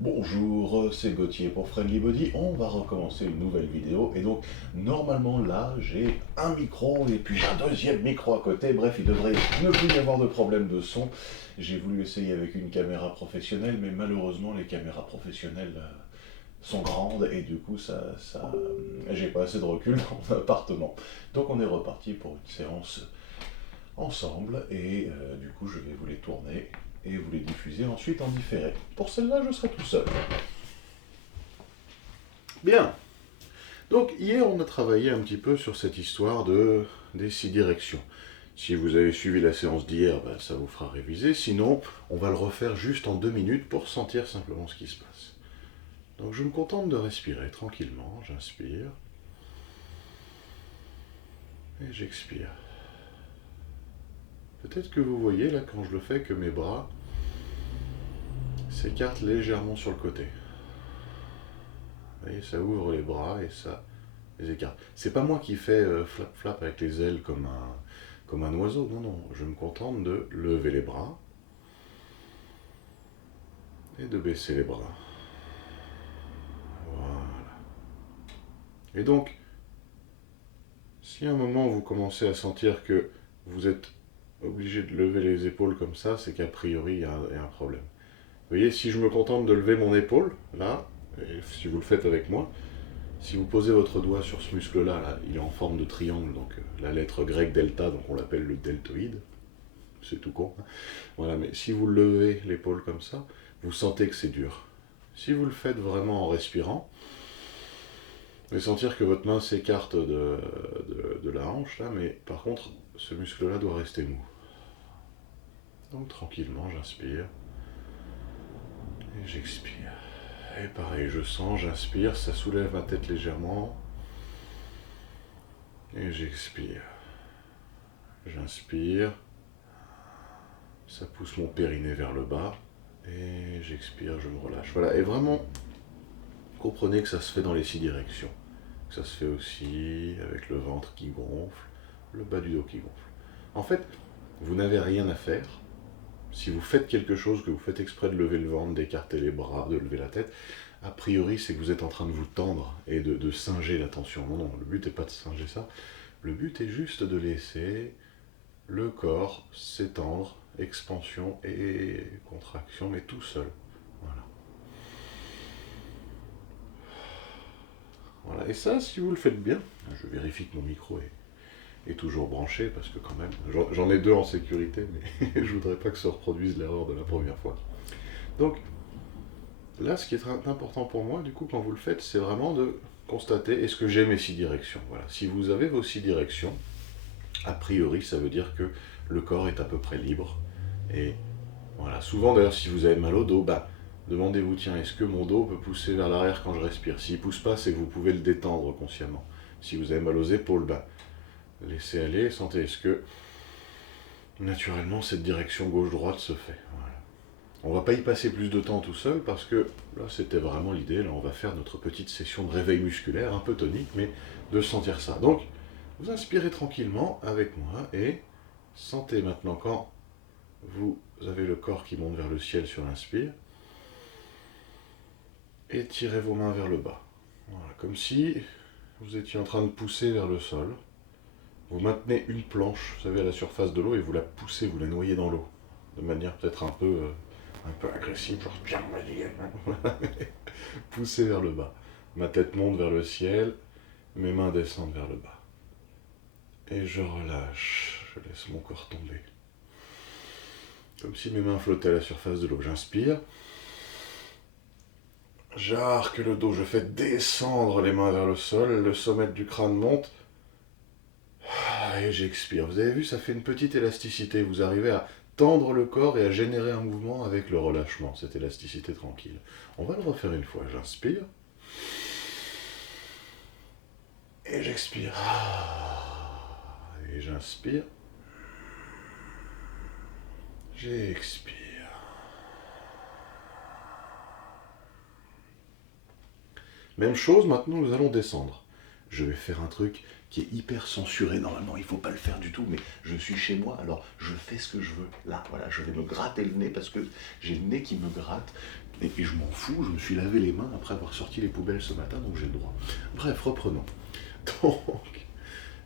Bonjour, c'est Gauthier pour Friendly Body. On va recommencer une nouvelle vidéo. Et donc, normalement, là, j'ai un micro et puis un deuxième micro à côté. Bref, il devrait ne plus y avoir de problème de son. J'ai voulu essayer avec une caméra professionnelle, mais malheureusement, les caméras professionnelles sont grandes et du coup, j'ai pas assez de recul dans mon appartement. Donc, on est reparti pour une séance ensemble et du coup, je vais vous les tourner et vous les diffuser ensuite en différé. Pour celle-là, je serai tout seul. Bien. Donc hier, on a travaillé un petit peu sur cette histoire des 6 directions. Si vous avez suivi la séance d'hier, ben, ça vous fera réviser. Sinon, on va le refaire juste en 2 minutes pour sentir simplement ce qui se passe. Donc je me contente de respirer tranquillement. J'inspire et j'expire. Peut-être que vous voyez là quand je le fais que mes bras s'écartent légèrement sur le côté. Vous voyez, ça ouvre les bras et ça les écarte. C'est pas moi qui fais flap flap avec les ailes comme un oiseau. Non, non. Je me contente de lever les bras et de baisser les bras. Voilà. Et donc, si à un moment vous commencez à sentir que vous êtes obligé de lever les épaules comme ça, c'est qu'a priori il y a un problème. Vous voyez, si je me contente de lever mon épaule, là, et si vous le faites avec moi, si vous posez votre doigt sur ce muscle-là, là, il est en forme de triangle, donc la lettre grecque delta, donc on l'appelle le deltoïde, c'est tout con. Voilà, mais si vous levez l'épaule comme ça, vous sentez que c'est dur. Si vous le faites vraiment en respirant, vous allez sentir que votre main s'écarte de la hanche, là, mais par contre, ce muscle-là doit rester mou. Donc tranquillement, j'inspire et j'expire. Et pareil, je sens, j'inspire, ça soulève ma tête légèrement. Et j'expire. J'inspire, ça pousse mon périnée vers le bas. Et j'expire, je me relâche. Voilà, et vraiment, comprenez que ça se fait dans les 6 directions. Ça se fait aussi avec le ventre qui gonfle, le bas du dos qui gonfle. En fait, vous n'avez rien à faire. Si vous faites quelque chose, que vous faites exprès de lever le ventre, d'écarter les bras, de lever la tête, a priori, c'est que vous êtes en train de vous tendre et de singer la tension. Non, non, le but n'est pas de singer ça. Le but est juste de laisser le corps s'étendre, expansion et contraction, mais tout seul. Voilà. Voilà. Et ça, si vous le faites bien, je vérifie que mon micro est toujours branché, parce que quand même, j'en ai deux en sécurité, mais je voudrais pas que se reproduise l'erreur de la première fois. Donc, là, ce qui est important pour moi, du coup, quand vous le faites, c'est vraiment de constater, est-ce que j'ai mes 6 directions. Voilà. Si vous avez vos 6 directions, a priori, ça veut dire que le corps est à peu près libre. Et voilà. Souvent, d'ailleurs, si vous avez mal au dos, bah, demandez-vous, tiens, est-ce que mon dos peut pousser vers l'arrière quand je respire? S'il ne pousse pas, c'est que vous pouvez le détendre consciemment. Si vous avez mal aux épaules, bah, laissez aller, sentez, est-ce que naturellement cette direction gauche-droite se fait? Voilà. On va pas y passer plus de temps tout seul parce que là c'était vraiment l'idée, là on va faire notre petite session de réveil musculaire, un peu tonique, mais de sentir ça. Donc vous inspirez tranquillement avec moi et sentez maintenant quand vous avez le corps qui monte vers le ciel sur l'inspire et tirez vos mains vers le bas. Voilà, comme si vous étiez en train de pousser vers le sol. Vous maintenez une planche, vous savez, à la surface de l'eau et vous la poussez, vous la noyez dans l'eau. De manière peut-être un peu agressive, genre bien manière. Poussez vers le bas. Ma tête monte vers le ciel, mes mains descendent vers le bas. Et je relâche, je laisse mon corps tomber. Comme si mes mains flottaient à la surface de l'eau. J'inspire. J'arque le dos, je fais descendre les mains vers le sol, le sommet du crâne monte. Et j'expire. Vous avez vu, ça fait une petite élasticité. Vous arrivez à tendre le corps et à générer un mouvement avec le relâchement, cette élasticité tranquille. On va le refaire une fois. J'inspire. Et j'expire. Et j'inspire. J'expire. Même chose, maintenant nous allons descendre. je vais faire un truc qui est hyper censuré. Normalement, il ne faut pas le faire du tout, mais je suis chez moi, alors je fais ce que je veux. Là, voilà, je vais me gratter le nez parce que j'ai le nez qui me gratte. Et je m'en fous, je me suis lavé les mains après avoir sorti les poubelles ce matin, donc j'ai le droit. Bref, reprenons. Donc,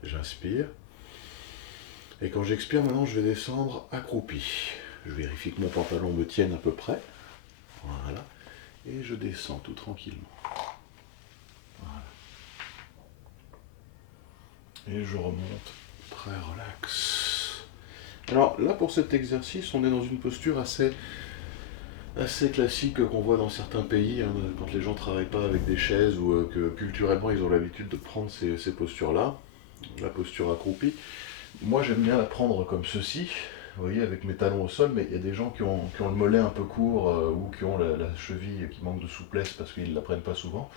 j'inspire. Et quand j'expire, maintenant, je vais descendre accroupi. Je vérifie que mon pantalon me tienne à peu près. Voilà. Et je descends tout tranquillement. Voilà. Et je remonte très relax. Alors là, pour cet exercice, on est dans une posture assez classique qu'on voit dans certains pays, hein, quand les gens ne travaillent pas avec des chaises ou que culturellement ils ont l'habitude de prendre ces postures-là, la posture accroupie. Moi, j'aime bien la prendre comme ceci, vous voyez, avec mes talons au sol, mais il y a des gens qui ont le mollet un peu court ou qui ont la cheville qui manque de souplesse parce qu'ils ne la prennent pas souvent.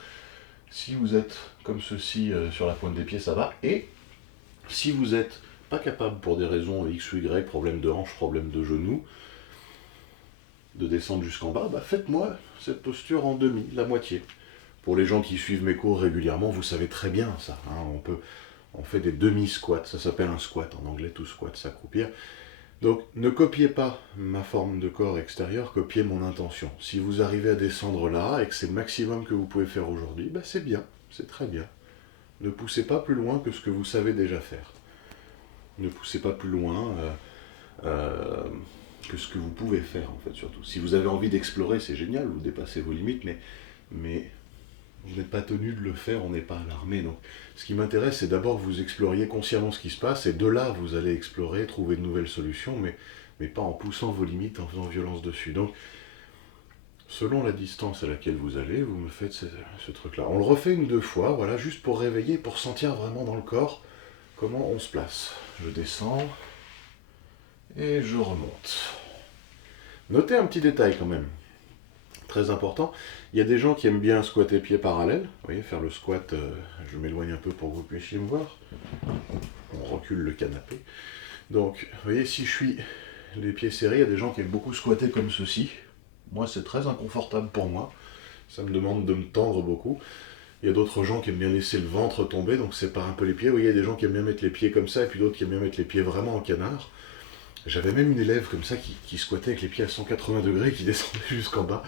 Si vous êtes comme ceci sur la pointe des pieds, ça va. Et si vous n'êtes pas capable pour des raisons X ou Y, problème de hanche, problème de genou, de descendre jusqu'en bas, bah faites-moi cette posture en demi, la moitié. Pour les gens qui suivent mes cours régulièrement, vous savez très bien ça. Hein, on fait des demi-squats, ça s'appelle un squat, en anglais tout squat, s'accroupir. Donc ne copiez pas ma forme de corps extérieure, copiez mon intention. Si vous arrivez à descendre là et que c'est le maximum que vous pouvez faire aujourd'hui, bah c'est bien, c'est très bien. Ne poussez pas plus loin que ce que vous savez déjà faire. Ne poussez pas plus loin que ce que vous pouvez faire en fait surtout. Si vous avez envie d'explorer, c'est génial, vous dépassez vos limites, mais vous n'êtes pas tenu de le faire, on n'est pas à l'armée. Donc, ce qui m'intéresse, c'est d'abord que vous exploriez consciemment ce qui se passe, et de là, vous allez explorer, trouver de nouvelles solutions, mais pas en poussant vos limites, en faisant violence dessus. Donc, selon la distance à laquelle vous allez, vous me faites ce truc-là. On le refait une ou deux fois, voilà, juste pour réveiller, pour sentir vraiment dans le corps comment on se place. Je descends, et je remonte. Notez un petit détail quand même. Très important, il y a des gens qui aiment bien squatter pieds parallèles. Vous voyez, faire le squat, je m'éloigne un peu pour que vous puissiez me voir. On recule le canapé. Donc, vous voyez, si je suis les pieds serrés, il y a des gens qui aiment beaucoup squatter comme ceci. Moi, c'est très inconfortable pour moi. Ça me demande de me tendre beaucoup. Il y a d'autres gens qui aiment bien laisser le ventre tomber, donc sépare un peu les pieds. Vous voyez, il y a des gens qui aiment bien mettre les pieds comme ça, et puis d'autres qui aiment bien mettre les pieds vraiment en canard. J'avais même une élève comme ça qui squattait avec les pieds à 180 degrés et qui descendait jusqu'en bas.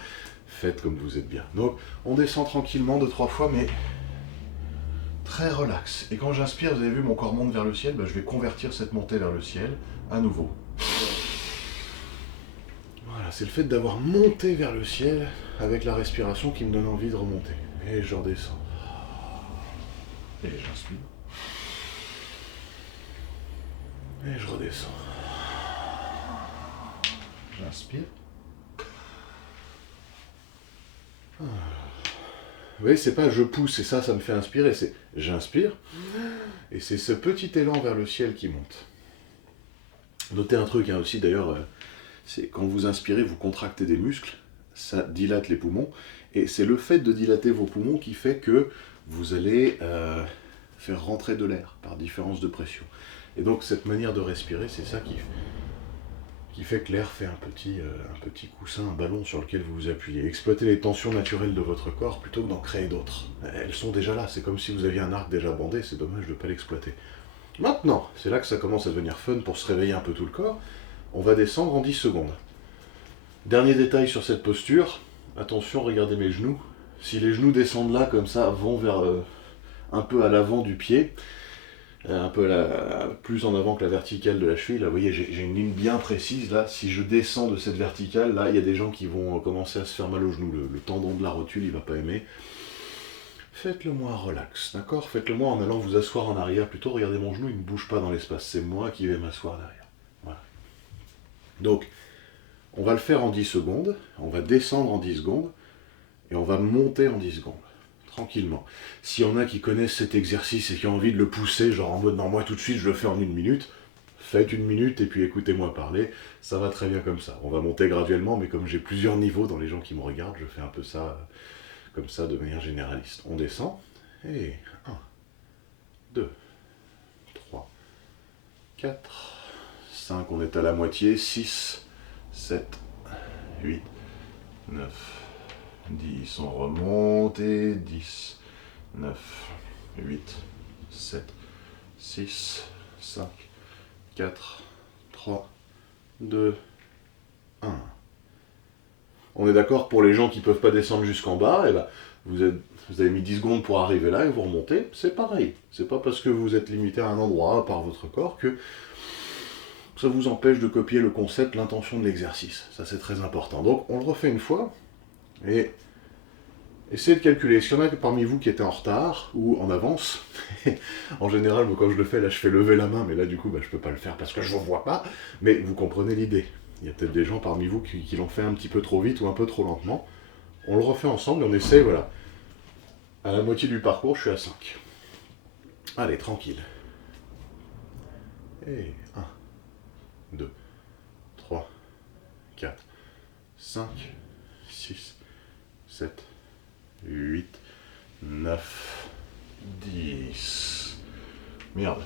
Faites comme vous êtes bien. Donc, on descend tranquillement 2-3 fois, mais très relax. Et quand j'inspire, vous avez vu, mon corps monte vers le ciel, je vais convertir cette montée vers le ciel à nouveau. Voilà, c'est le fait d'avoir monté vers le ciel avec la respiration qui me donne envie de remonter. Et je redescends. Et j'inspire. Et je redescends. J'inspire. Vous voyez, c'est pas je pousse et ça me fait inspirer, c'est j'inspire. Et c'est ce petit élan vers le ciel qui monte. Notez un truc aussi d'ailleurs, c'est quand vous inspirez, vous contractez des muscles, ça dilate les poumons. Et c'est le fait de dilater vos poumons qui fait que vous allez faire rentrer de l'air par différence de pression. Et donc cette manière de respirer, c'est ça qui fait que l'air fait un petit coussin, un ballon sur lequel vous vous appuyez. Exploitez les tensions naturelles de votre corps plutôt que d'en créer d'autres. Elles sont déjà là, c'est comme si vous aviez un arc déjà bandé, c'est dommage de ne pas l'exploiter. Maintenant, c'est là que ça commence à devenir fun pour se réveiller un peu tout le corps. On va descendre en 10 secondes. Dernier détail sur cette posture, attention, regardez mes genoux. Si les genoux descendent là, comme ça, vont vers un peu à l'avant du pied, un peu plus en avant que la verticale de la cheville. Là, vous voyez, j'ai une ligne bien précise. Là, si je descends de cette verticale, là, il y a des gens qui vont commencer à se faire mal aux genoux. Le tendon de la rotule, il va pas aimer. Faites-le moi relax, d'accord? Faites-le moi en allant vous asseoir en arrière. Plutôt, regardez mon genou, il ne bouge pas dans l'espace. C'est moi qui vais m'asseoir derrière. Voilà. Donc, on va le faire en 10 secondes. On va descendre en 10 secondes. Et on va monter en 10 secondes. Tranquillement. S'il y en a qui connaissent cet exercice et qui ont envie de le pousser, genre en mode non, moi tout de suite je le fais en 1 minute, faites 1 minute et puis écoutez-moi parler, ça va très bien comme ça. On va monter graduellement, mais comme j'ai plusieurs niveaux dans les gens qui me regardent, je fais un peu ça comme ça de manière généraliste. On descend, et 1, 2, 3, 4, 5, on est à la moitié, 6, 7, 8, 9, 10, on remonte et 10, 9, 8, 7, 6, 5, 4, 3, 2, 1. On est d'accord, pour les gens qui ne peuvent pas descendre jusqu'en bas, eh ben, vous avez mis 10 secondes pour arriver là et vous remontez, c'est pareil. C'est pas parce que vous êtes limité à un endroit par votre corps que ça vous empêche de copier le concept, l'intention de l'exercice. Ça, c'est très important. Donc, on le refait une fois et essayez de calculer. S'il y en a parmi vous qui étaient en retard ou en avance, en général, moi, quand je le fais, là, je fais lever la main, mais là, du coup, je peux pas le faire parce que je ne vois pas. Mais vous comprenez l'idée. Il y a peut-être des gens parmi vous qui l'ont fait un petit peu trop vite ou un peu trop lentement. On le refait ensemble et on essaie, voilà. À la moitié du parcours, je suis à 5. Allez, tranquille. Et 1, 2, 3, 4, 5, 6, 7, 8, 9, 10. Merde.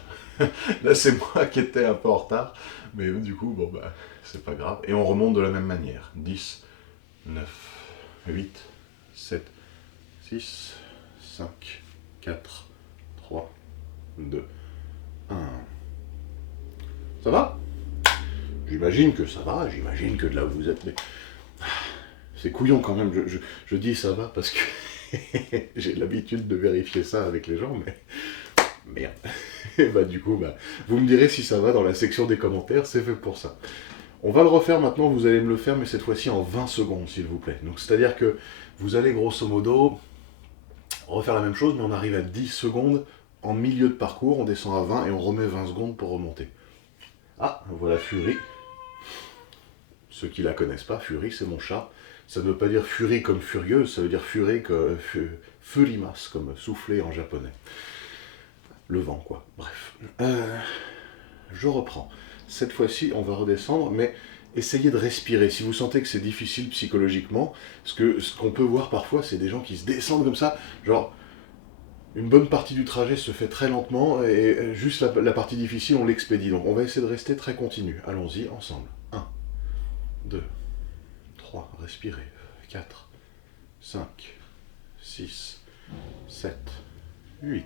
Là, c'est moi qui étais un peu en retard. Mais du coup, bon, c'est pas grave. Et on remonte de la même manière. 10, 9, 8, 7, 6, 5, 4, 3, 2, 1. Ça va? J'imagine que ça va, j'imagine que de là où vous êtes, mais c'est couillon quand même, je dis ça va parce que j'ai l'habitude de vérifier ça avec les gens, mais merde. Et du coup, vous me direz si ça va dans la section des commentaires, c'est fait pour ça. On va le refaire maintenant, vous allez me le faire, mais cette fois-ci en 20 secondes, s'il vous plaît. Donc c'est-à-dire que vous allez grosso modo refaire la même chose, mais on arrive à 10 secondes en milieu de parcours, on descend à 20 et on remet 20 secondes pour remonter. Ah, voilà Fury. Ceux qui la connaissent pas, Fury, c'est mon chat. Ça ne veut pas dire furie comme furieuse, ça veut dire furie comme furimas, comme souffler en japonais. Le vent, quoi. Bref. Je reprends. Cette fois-ci, on va redescendre, mais essayez de respirer. Si vous sentez que c'est difficile psychologiquement, ce qu'on peut voir parfois, c'est des gens qui se descendent comme ça, genre, une bonne partie du trajet se fait très lentement, et juste la partie difficile, on l'expédie. Donc on va essayer de rester très continu. Allons-y, ensemble. 1, 2, 3, respirez. 4, 5, 6, 7, 8,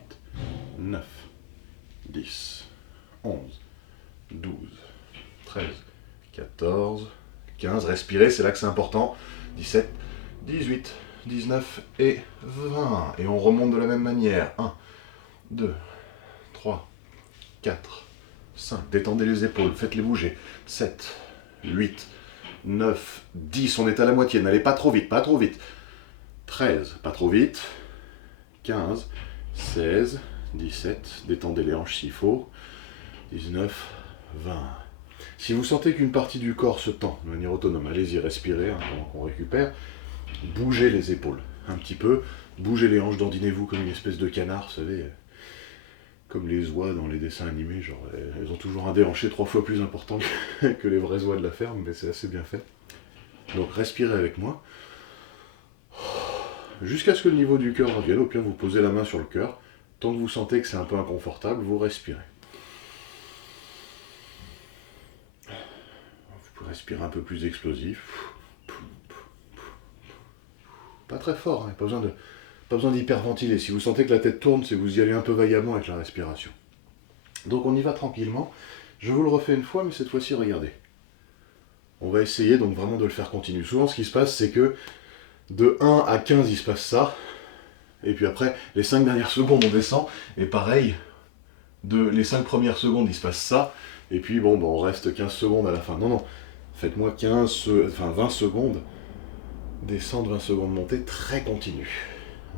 9, 10, 11, 12, 13, 14, 15, respirez, c'est là que c'est important, 17, 18, 19 et 20. Et on remonte de la même manière. 1, 2, 3, 4, 5, détendez les épaules, faites-les bouger. 7, 8, 9, 10, on est à la moitié, n'allez pas trop vite, pas trop vite. 13, pas trop vite. 15, 16, 17, détendez les hanches s'il faut. 19, 20. Si vous sentez qu'une partie du corps se tend de manière autonome, allez-y, respirez pendant qu'on récupère. Bougez les épaules un petit peu, bougez les hanches, dandinez-vous comme une espèce de canard, vous savez, comme les oies dans les dessins animés, genre elles ont toujours un déhanché 3 fois plus important que les vraies oies de la ferme, mais c'est assez bien fait. Donc respirez avec moi, jusqu'à ce que le niveau du cœur revienne. Au pire, vous posez la main sur le cœur, tant que vous sentez que c'est un peu inconfortable, vous respirez. Vous pouvez respirer un peu plus explosif. Pas très fort, hein, pas besoin d'hyperventiler. Si vous sentez que la tête tourne, c'est que vous y allez un peu vaillamment avec la respiration. Donc on y va tranquillement. Je vous le refais une fois, mais cette fois-ci, regardez. On va essayer donc vraiment de le faire continu. Souvent, ce qui se passe, c'est que de 1 à 15, il se passe ça. Et puis après, les 5 dernières secondes, on descend. Et pareil, les 5 premières secondes, il se passe ça. Et puis bon, on reste 15 secondes à la fin. Non, faites-moi 20 secondes. Descendre 20 secondes, montée, très continu.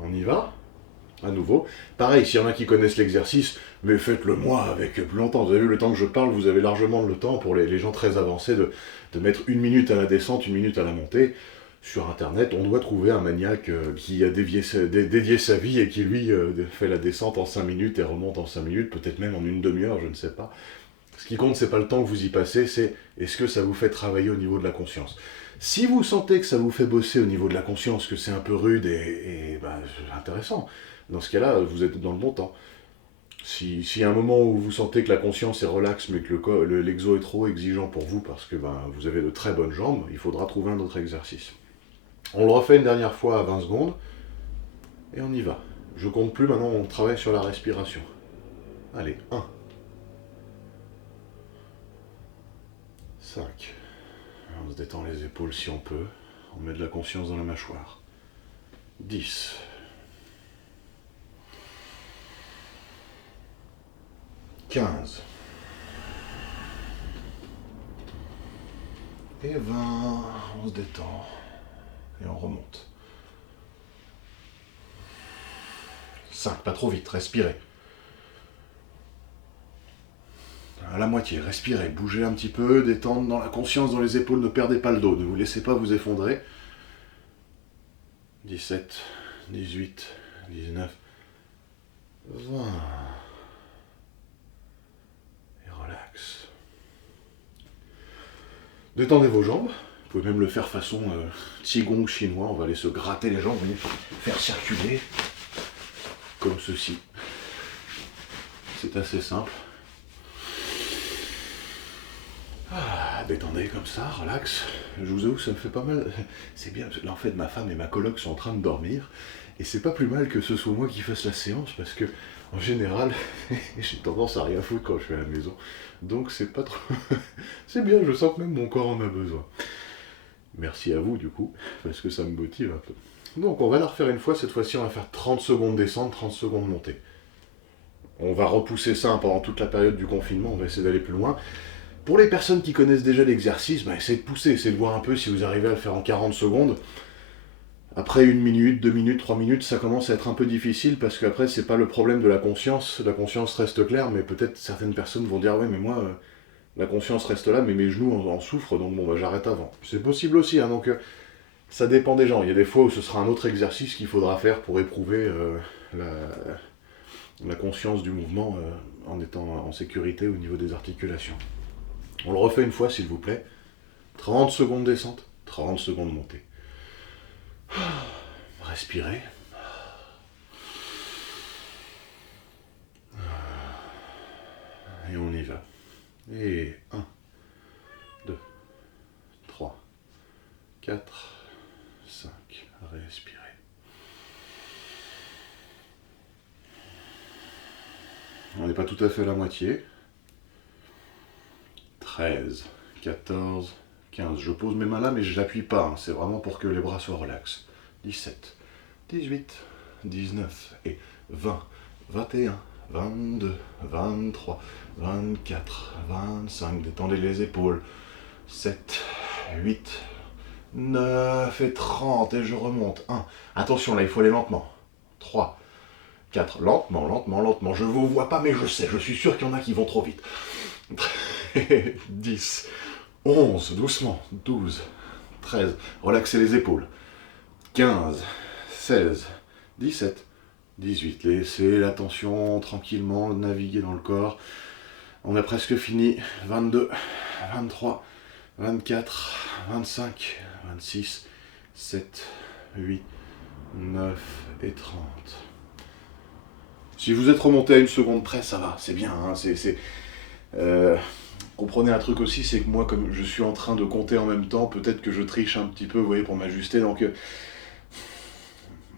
On y va, à nouveau. Pareil, s'il y en a qui connaissent l'exercice, mais faites-le moi avec plus longtemps. Vous avez vu, le temps que je parle, vous avez largement le temps pour les gens très avancés de mettre 1 minute à la descente, 1 minute à la montée. Sur internet, on doit trouver un maniaque qui a dédié sa vie et qui lui fait la descente en 5 minutes et remonte en 5 minutes, peut-être même en une demi-heure, je ne sais pas. Ce qui compte, c'est pas le temps que vous y passez, c'est est-ce que ça vous fait travailler au niveau de la conscience. Si vous sentez que ça vous fait bosser au niveau de la conscience, que c'est un peu rude et intéressant, dans ce cas-là, vous êtes dans le bon temps. S'il y a un moment où vous sentez que la conscience est relaxe, mais que l'exo est trop exigeant pour vous, parce que vous avez de très bonnes jambes, il faudra trouver un autre exercice. On le refait une dernière fois à 20 secondes, et on y va. Je compte plus, maintenant on travaille sur la respiration. Allez, 1. 5. On se détend les épaules si on peut. On met de la conscience dans la mâchoire. 10. 15. Et 20. On se détend. Et on remonte. 5. Pas trop vite. Respirez. À la moitié, respirez, bougez un petit peu, détendre dans la conscience, dans les épaules, ne perdez pas le dos, ne vous laissez pas vous effondrer. 17, 18, 19, 20. Et relax. Détendez vos jambes, vous pouvez même le faire façon Qigong chinois, on va aller se gratter les jambes, faire circuler, comme ceci. C'est assez simple. Détendez comme ça, relax. Je vous avoue, ça me fait pas mal. C'est bien, là en fait ma femme et ma coloc sont en train de dormir, et c'est pas plus mal que ce soit moi qui fasse la séance, parce que en général, j'ai tendance à rien foutre quand je suis à la maison. Donc c'est pas trop... c'est bien, je sens que même mon corps en a besoin. Merci à vous du coup, parce que ça me motive un peu. Donc on va la refaire une fois, cette fois-ci on va faire 30 secondes descente, 30 secondes montée. On va repousser ça pendant toute la période du confinement, on va essayer d'aller plus loin. Pour les personnes qui connaissent déjà l'exercice, essayez de pousser, essayez de voir un peu si vous arrivez à le faire en 40 secondes. Après 1 minute, 2 minutes, 3 minutes, ça commence à être un peu difficile parce qu'après, c'est pas le problème de la conscience reste claire, mais peut-être certaines personnes vont dire ouais, mais moi, la conscience reste là, mais mes genoux en souffrent, donc j'arrête avant. C'est possible aussi, hein, donc ça dépend des gens. Il y a des fois où ce sera un autre exercice qu'il faudra faire pour éprouver la conscience du mouvement en étant en sécurité au niveau des articulations. On le refait une fois, s'il vous plaît. 30 secondes descente, 30 secondes montée. Respirez. Et on y va. Et 1, 2, 3, 4, 5. Respirez. On n'est pas tout à fait à la moitié. 13, 14, 15. Je pose mes mains là, mais je n'appuie pas. C'est vraiment pour que les bras soient relax. 17, 18, 19 et 20, 21, 22, 23, 24, 25. Détendez les épaules. 7, 8, 9 et 30. Et je remonte. 1. Attention, là, il faut aller lentement. 3, 4. Lentement, lentement, lentement. Je ne vous vois pas, mais je sais. Je suis sûr qu'il y en a qui vont trop vite. 10, 11, doucement, 12, 13, relaxez les épaules, 15, 16, 17, 18, laissez la tension tranquillement naviguer dans le corps, on a presque fini, 22, 23, 24, 25, 26, 7, 8, 9 et 30. Si vous êtes remonté à 1 seconde près, ça va, c'est bien, hein, comprenez un truc aussi, c'est que moi, comme je suis en train de compter en même temps, peut-être que je triche un petit peu, vous voyez, pour m'ajuster, donc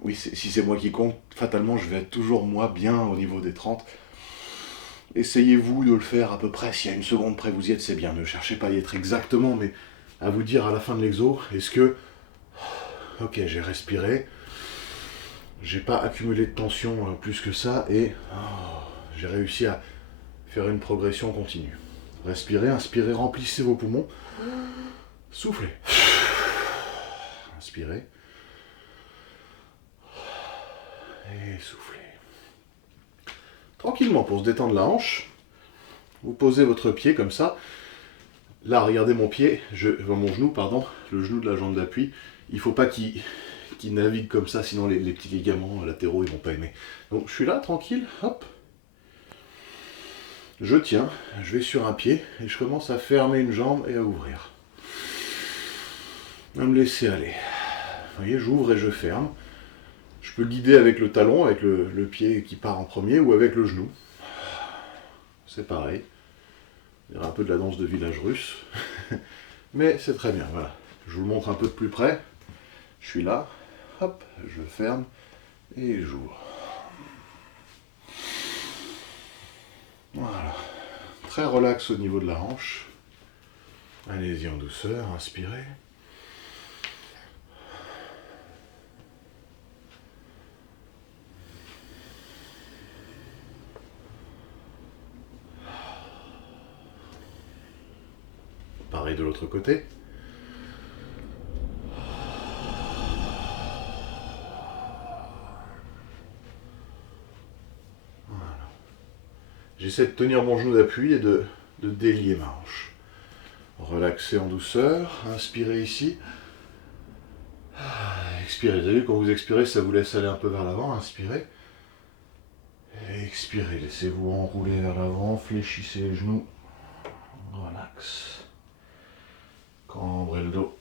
oui, si c'est moi qui compte, fatalement, je vais être toujours, moi, bien au niveau des 30. Essayez-vous de le faire à peu près, si à 1 seconde près vous y êtes, c'est bien, ne cherchez pas à y être exactement, mais à vous dire à la fin de l'exo, est-ce que, ok, j'ai respiré, j'ai pas accumulé de tension plus que ça, et j'ai réussi à faire une progression continue. Respirez, inspirez, remplissez vos poumons. Soufflez. Inspirez. Et soufflez. Tranquillement, pour se détendre la hanche, vous posez votre pied comme ça. Là, regardez mon pied, mon genou, pardon, le genou de la jambe d'appui. Il ne faut pas qu'il navigue comme ça, sinon les petits ligaments latéraux, ils vont pas aimer. Donc, je suis là, tranquille, hop. Je tiens, je vais sur un pied et je commence à fermer une jambe et à ouvrir. À me laisser aller. Vous voyez, j'ouvre et je ferme. Je peux guider avec le talon, avec le pied qui part en premier, ou avec le genou. C'est pareil. Il y aura un peu de la danse de village russe. Mais c'est très bien, voilà. Je vous le montre un peu de plus près. Je suis là, hop, je ferme et j'ouvre. très relax au niveau de la hanche. Allez-y en douceur, inspirez. Pareil de l'autre côté. Voilà. J'essaie de tenir mon genou d'appui et de délier ma hanche. Relaxez en douceur, inspirez ici. Expirez, vous avez vu, quand vous expirez, ça vous laisse aller un peu vers l'avant, inspirez. Et expirez, laissez-vous enrouler vers l'avant, fléchissez les genoux. Relax. Cambrez le dos.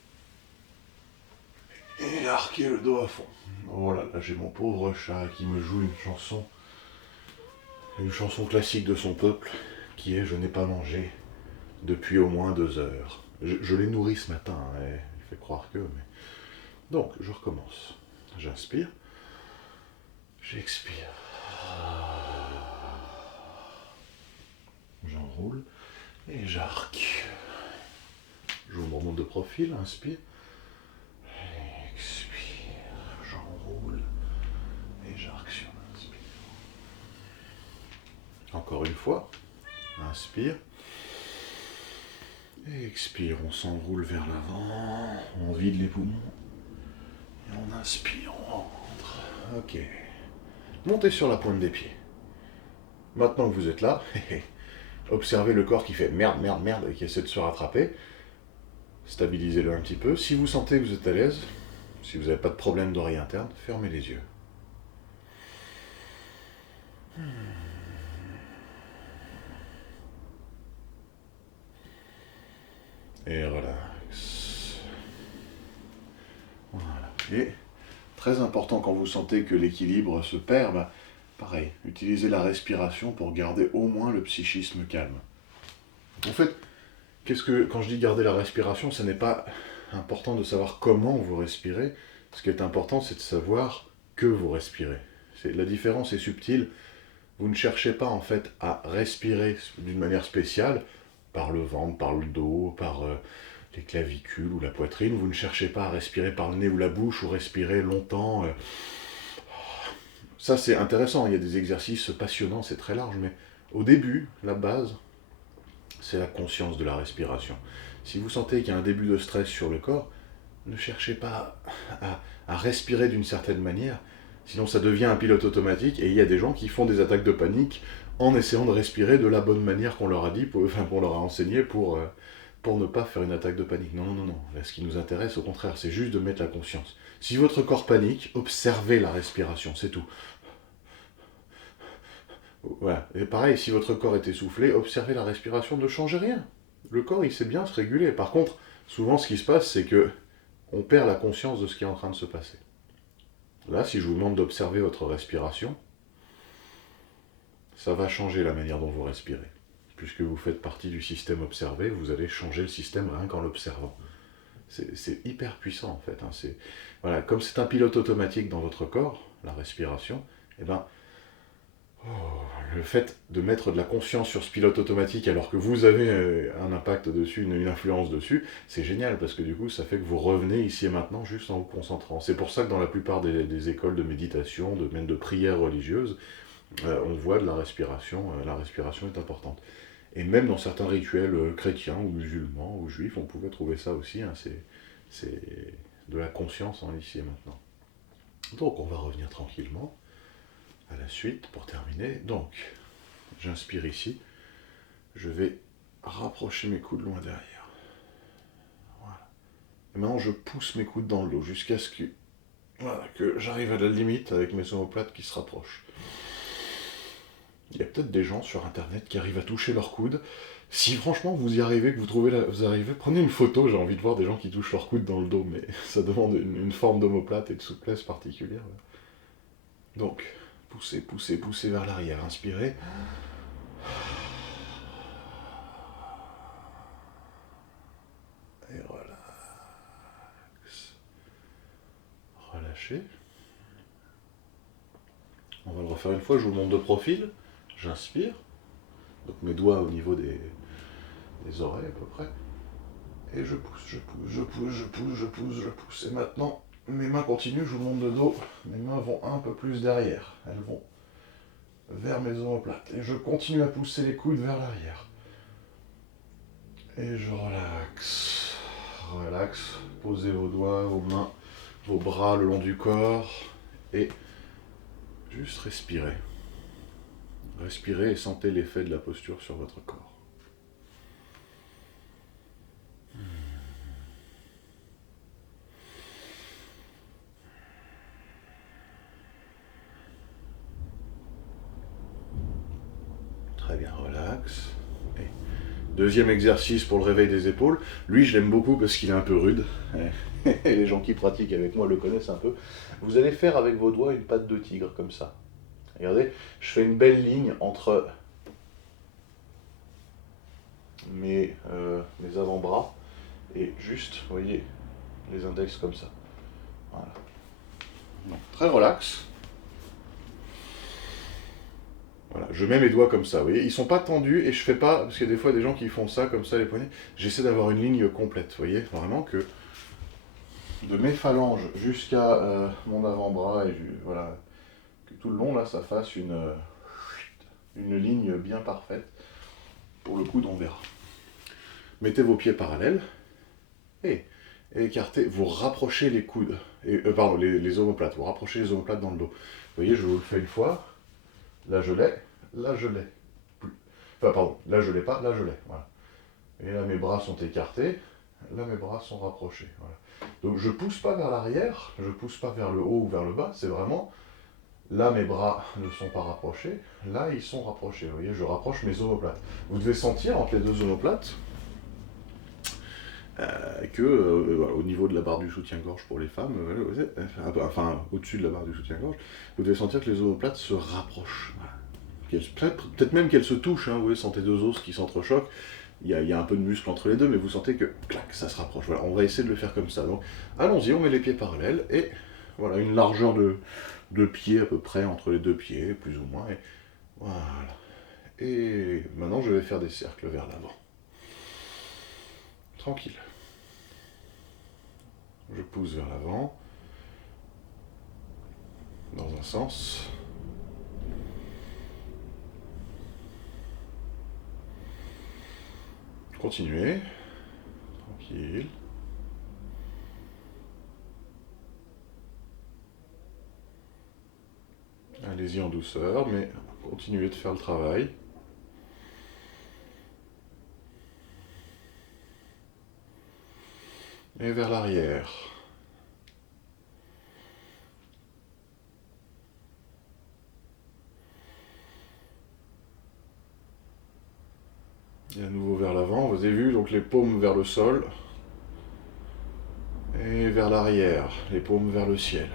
Et arquez le dos à fond. Voilà, là j'ai mon pauvre chat qui me joue une chanson classique de son peuple, qui est « Je n'ai pas mangé depuis au moins 2 heures ». Je l'ai nourri ce matin, hein, il fait croire que... Mais... Donc, je recommence. J'inspire. J'expire. J'enroule et j'arque. Je vous remonte de profil, inspire. Expire. J'enroule et j'arque sur l'inspire. Encore une fois. Inspire. Et expire. On s'enroule vers l'avant. On vide les poumons. Et on inspire, on rentre. Ok. Montez sur la pointe des pieds. Maintenant que vous êtes là, observez le corps qui fait merde, merde, merde et qui essaie de se rattraper. Stabilisez-le un petit peu. Si vous sentez que vous êtes à l'aise, si vous n'avez pas de problème d'oreille interne, fermez les yeux. Et relax. Voilà. Et très important quand vous sentez que l'équilibre se perd, bah, pareil, utilisez la respiration pour garder au moins le psychisme calme. En fait, quand je dis garder la respiration, ce n'est pas important de savoir comment vous respirez. Ce qui est important, c'est de savoir que vous respirez. La différence est subtile. Vous ne cherchez pas en fait à respirer d'une manière spéciale, par le ventre, par le dos, par les clavicules ou la poitrine. Vous ne cherchez pas à respirer par le nez ou la bouche ou respirer longtemps. Ça c'est intéressant, il y a des exercices passionnants, c'est très large, mais au début, la base, c'est la conscience de la respiration. Si vous sentez qu'il y a un début de stress sur le corps, ne cherchez pas à respirer d'une certaine manière, sinon ça devient un pilote automatique, et il y a des gens qui font des attaques de panique en essayant de respirer de la bonne manière qu'on leur a dit, qu'on leur a enseigné pour ne pas faire une attaque de panique. Non, non, non, non. Là, ce qui nous intéresse, au contraire, c'est juste de mettre la conscience. Si votre corps panique, observez la respiration, c'est tout. Voilà. Et pareil, si votre corps est essoufflé, observez la respiration, ne changez rien. Le corps, il sait bien se réguler. Par contre, souvent, ce qui se passe, c'est que on perd la conscience de ce qui est en train de se passer. Là, si je vous demande d'observer votre respiration, ça va changer la manière dont vous respirez. Puisque vous faites partie du système observé, vous allez changer le système rien qu'en l'observant. C'est hyper puissant en fait. Hein. Voilà, comme c'est un pilote automatique dans votre corps, la respiration, eh ben, le fait de mettre de la conscience sur ce pilote automatique alors que vous avez un impact dessus, une influence dessus, c'est génial parce que du coup ça fait que vous revenez ici et maintenant juste en vous concentrant. C'est pour ça que dans la plupart des écoles de méditation, même de prière religieuse, on voit de la respiration est importante. Et même dans certains rituels chrétiens ou musulmans ou juifs, on pouvait trouver ça aussi, hein, c'est de la conscience ici et maintenant. Donc on va revenir tranquillement à la suite pour terminer. Donc, j'inspire ici, je vais rapprocher mes coudes loin derrière. Voilà. Et maintenant, je pousse mes coudes dans le dos jusqu'à ce que j'arrive à la limite avec mes omoplates qui se rapprochent. Il y a peut-être des gens sur internet qui arrivent à toucher leurs coudes. Si franchement vous y arrivez, que vous arrivez, prenez une photo, j'ai envie de voir des gens qui touchent leurs coudes dans le dos, mais ça demande une forme d'omoplate et de souplesse particulière. Donc, poussez, poussez, poussez vers l'arrière, inspirez. Et relax. Relâchez. On va le refaire une fois, je vous montre de profil. J'inspire. Donc mes doigts au niveau des oreilles à peu près. Et je pousse, je pousse, je pousse, je pousse, je pousse, je pousse. Et maintenant, mes mains continuent, je vous monte de dos. Mes mains vont un peu plus derrière. Elles vont vers mes omoplates. Et je continue à pousser les coudes vers l'arrière. Et je relaxe. Relaxe. Posez vos doigts, vos mains, vos bras le long du corps. Et juste respirez. Respirez et sentez l'effet de la posture sur votre corps. Très bien, relax. Et deuxième exercice pour le réveil des épaules. Lui, je l'aime beaucoup parce qu'il est un peu rude. Et les gens qui pratiquent avec moi le connaissent un peu. Vous allez faire avec vos doigts une patte de tigre, comme ça. Regardez, je fais une belle ligne entre mes avant-bras et juste, vous voyez, les index comme ça. Voilà. Donc, très relax. Voilà, je mets mes doigts comme ça, vous voyez, ils sont pas tendus et je fais pas, parce qu'il y a des fois des gens qui font ça, comme ça, les poignets, j'essaie d'avoir une ligne complète, vous voyez, vraiment que de mes phalanges jusqu'à mon avant-bras, et voilà, que tout le long, là, ça fasse une ligne bien parfaite. Pour le coude, on verra. Mettez vos pieds parallèles, et écartez, vous rapprochez les coudes, pardon, les omoplates, vous rapprochez les omoplates dans le dos. Vous voyez, je vous le fais une fois, là je l'ai, là je l'ai. Enfin, pardon, là je l'ai pas, là je l'ai, voilà. Et là mes bras sont écartés, là mes bras sont rapprochés, voilà. Donc je pousse pas vers l'arrière, je pousse pas vers le haut ou vers le bas, c'est vraiment, là mes bras ne sont pas rapprochés, là ils sont rapprochés, vous voyez, je rapproche mes omoplates. Vous devez sentir entre les deux omoplates au niveau de la barre du soutien-gorge pour les femmes, enfin au-dessus de la barre du soutien-gorge, vous devez sentir que les omoplates se rapprochent. Voilà. Peut-être même qu'elles se touchent, hein, vous voyez, sentez deux os qui s'entrechoquent, il y a un peu de muscle entre les deux, mais vous sentez que, clac, ça se rapproche. Voilà, on va essayer de le faire comme ça. Donc, allons-y, on met les pieds parallèles, et voilà, une largeur de pied à peu près entre les deux pieds, plus ou moins, et voilà. Et maintenant, je vais faire des cercles vers l'avant. Tranquille. Je pousse vers l'avant, dans un sens. Continuez, tranquille. Allez-y en douceur, mais continuez de faire le travail. Et vers l'arrière. Et à nouveau vers l'avant, vous avez vu, donc les paumes vers le sol. Et vers l'arrière, les paumes vers le ciel.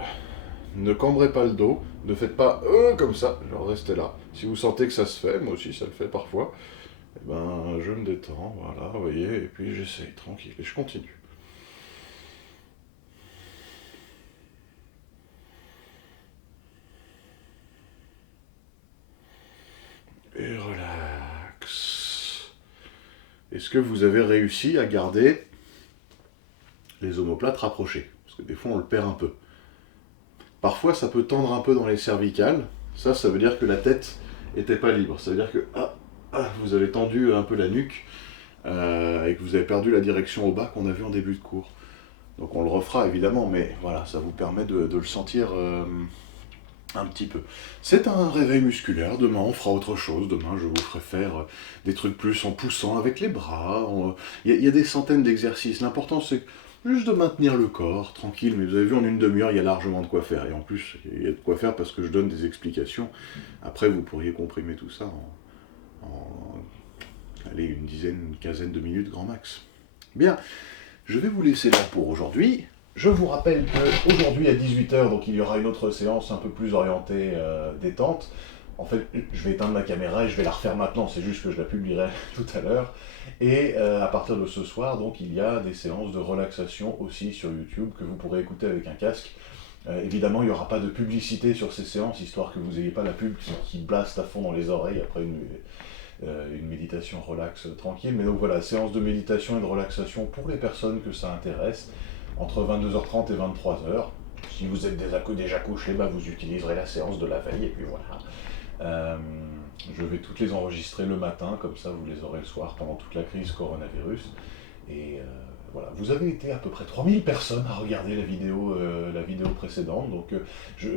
Ne cambrez pas le dos, ne faites pas comme ça, genre restez là. Si vous sentez que ça se fait, moi aussi ça le fait parfois, et ben je me détends, voilà, vous voyez, et puis j'essaye, tranquille, et je continue. Et relax. Est-ce que vous avez réussi à garder les omoplates rapprochés? Parce que des fois on le perd un peu. Parfois ça peut tendre un peu dans les cervicales, ça veut dire que la tête n'était pas libre, ça veut dire que vous avez tendu un peu la nuque et que vous avez perdu la direction au bas qu'on a vu en début de cours. Donc on le refera évidemment, mais voilà, ça vous permet de le sentir un petit peu. C'est un réveil musculaire, demain on fera autre chose, demain je vous ferai faire des trucs plus en poussant avec les bras, il y a des centaines d'exercices, l'important c'est juste de maintenir le corps, tranquille, mais vous avez vu en une demi-heure il y a largement de quoi faire, et en plus il y a de quoi faire parce que je donne des explications, après vous pourriez comprimer tout ça allez, une quinzaine de minutes grand max. Bien, je vais vous laisser là pour aujourd'hui. Je vous rappelle qu'aujourd'hui à 18h, donc il y aura une autre séance un peu plus orientée détente. En fait, je vais éteindre ma caméra et je vais la refaire maintenant, c'est juste que je la publierai tout à l'heure. Et à partir de ce soir, donc, il y a des séances de relaxation aussi sur YouTube que vous pourrez écouter avec un casque. Évidemment, il n'y aura pas de publicité sur ces séances, histoire que vous n'ayez pas la pub qui blaste à fond dans les oreilles après une méditation relax tranquille. Mais donc voilà, séance de méditation et de relaxation pour les personnes que ça intéresse, entre 22h30 et 23h. Si vous êtes déjà couché, bah vous utiliserez la séance de la veille, et puis voilà. Euh, je vais toutes les enregistrer le matin, comme ça vous les aurez le soir pendant toute la crise coronavirus. Et voilà, vous avez été à peu près 3000 personnes à regarder la vidéo précédente, donc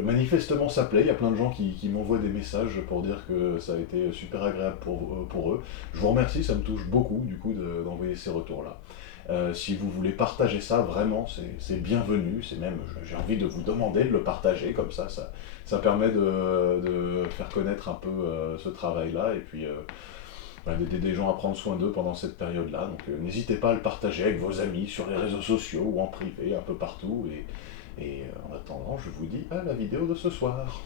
manifestement ça plaît, il y a plein de gens qui m'envoient des messages pour dire que ça a été super agréable pour eux. Je vous remercie, ça me touche beaucoup du coup d'envoyer ces retours-là. Si vous voulez partager ça, vraiment, c'est bienvenu. C'est même, j'ai envie de vous demander de le partager, comme ça permet de faire connaître un peu ce travail-là, et puis d'aider des gens à prendre soin d'eux pendant cette période-là. Donc n'hésitez pas à le partager avec vos amis sur les réseaux sociaux ou en privé, un peu partout. Et en attendant, je vous dis à la vidéo de ce soir.